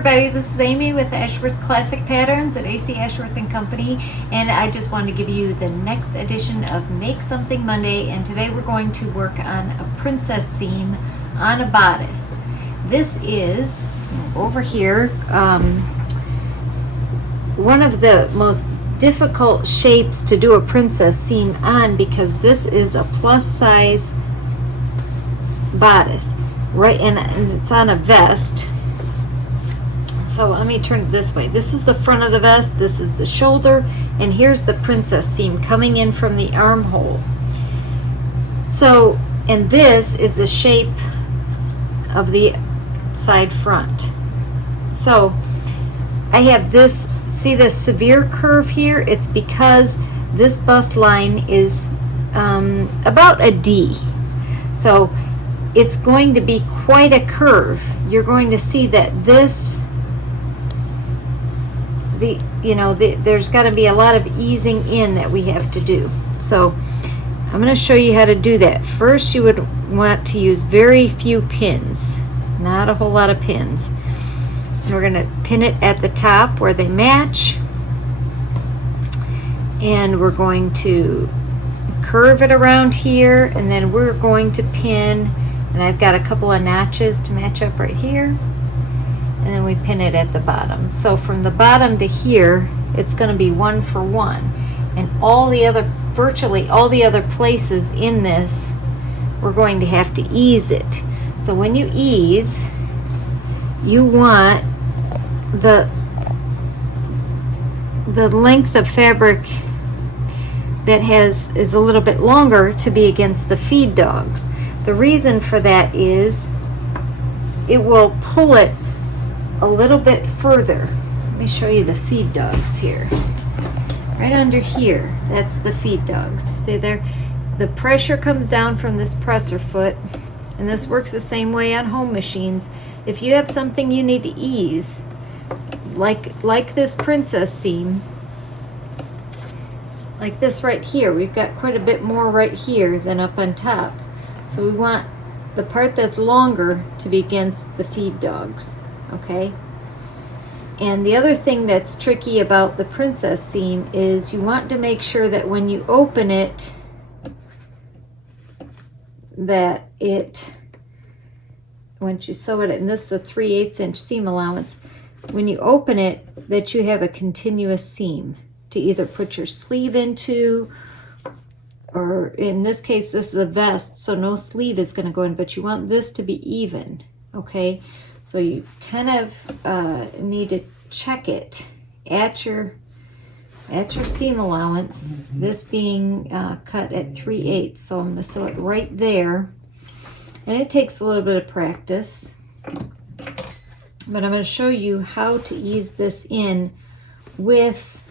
everybody, this is Amy with Ashworth Classic Patterns at AC Ashworth & Company, and I just wanted to give you the next edition of Make Something Monday, and today we're going to work on a princess seam on a bodice. This is, over here, one of the most difficult shapes to do a princess seam on because this is a plus size bodice, right? And it's on a vest. So let me turn it this way. This is the front of the vest, this is the shoulder, and here's the princess seam coming in from the armhole. So, and this is the shape of the side front. So I have this, see this severe curve here? It's because this bust line is about a D. So it's going to be quite a curve. You're going to see that this, there's got to be a lot of easing in that we have to do. So I'm going to show you how to do that. First, you would want to use very few pins, not a whole lot of pins. And we're going to pin it at the top where they match, and we're going to curve it around here, and then we're going to pin, and I've got a couple of notches to match up right here, and then we pin it at the bottom. So from the bottom to here, it's going to be 1 for 1, and all the other, virtually all the other places in this, we're going to have to ease it. So when you ease, you want the length of fabric that is a little bit longer to be against the feed dogs. The reason for that is it will pull it a little bit further. Let me show you the feed dogs here. Right under here, that's the feed dogs. See there? The pressure comes down from this presser foot, and this works the same way on home machines. If you have something you need to ease, like this princess seam, like this right here, we've got quite a bit more right here than up on top. So we want the part that's longer to be against the feed dogs, okay? And the other thing that's tricky about the princess seam is you want to make sure that when you open it, that it, once you sew it, and this is a 3/8 inch seam allowance, when you open it, that you have a continuous seam to either put your sleeve into, or in this case, this is a vest, so no sleeve is going to go in, but you want this to be even, okay? So you kind of need to check it at your seam allowance, this being cut at 3/8. So I'm going to sew it right there, and it takes a little bit of practice, but I'm going to show you how to ease this in with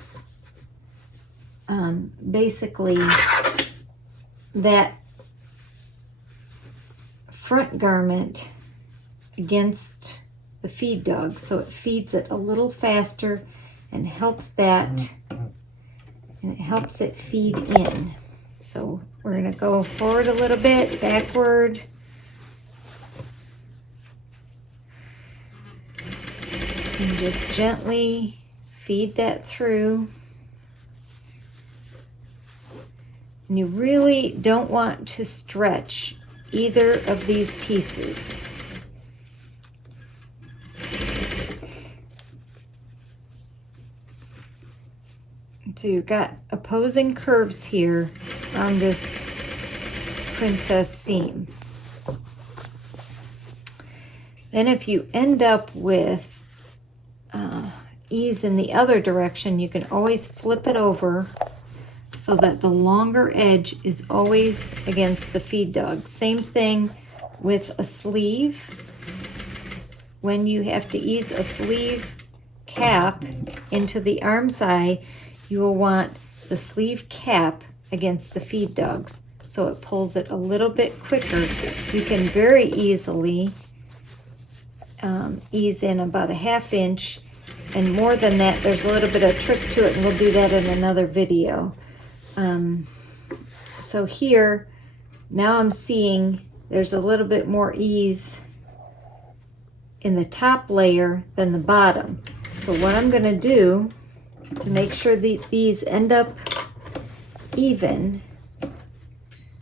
basically that front garment against the feed dog, so it feeds it a little faster and helps that, and it helps it feed in. So we're going to go forward a little bit, backward, and just gently feed that through. And you really don't want to stretch either of these pieces. So you've got opposing curves here on this princess seam. Then if you end up with ease in the other direction, you can always flip it over so that the longer edge is always against the feed dog. Same thing with a sleeve. When you have to ease a sleeve cap into the arm side, you will want the sleeve cap against the feed dogs, so it pulls it a little bit quicker. You can very easily ease in about a 1/2 inch, and more than that, there's a little bit of trick to it, and we'll do that in another video. So here, now I'm seeing there's a little bit more ease in the top layer than the bottom. So what I'm going to do to make sure these end up even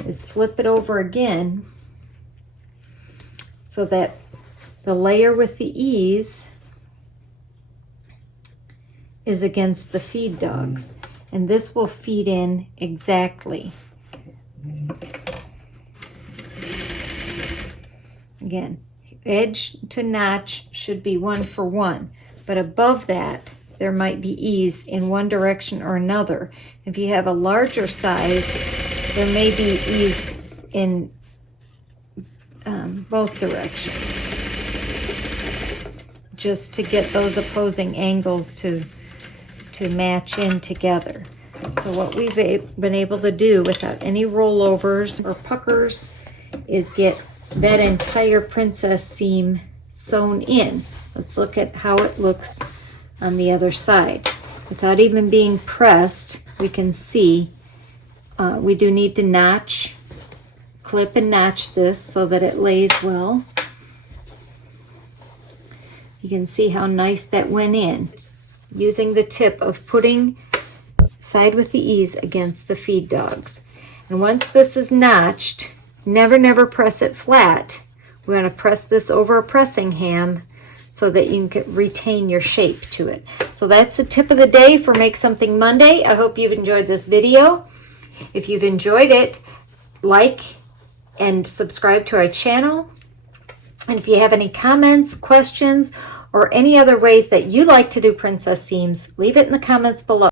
is flip it over again so that the layer with the ease is against the feed dogs, and this will feed in exactly. Again, edge to notch should be 1 for 1, but above that there might be ease in one direction or another. If you have a larger size, there may be ease in both directions, just to get those opposing angles to match in together. So what we've been able to do without any rollovers or puckers is get that entire princess seam sewn in. Let's look at how it looks on the other side. Without even being pressed, we can see we do need to notch, clip and notch this so that it lays well. You can see how nice that went in, using the tip of putting side with the ease against the feed dogs. And once this is notched, never press it flat. We're going to press this over a pressing ham so that you can retain your shape to it. So that's the tip of the day for Make Something Monday. I hope you've enjoyed this video. If you've enjoyed it, like and subscribe to our channel. And if you have any comments, questions, or any other ways that you like to do princess seams, leave it in the comments below.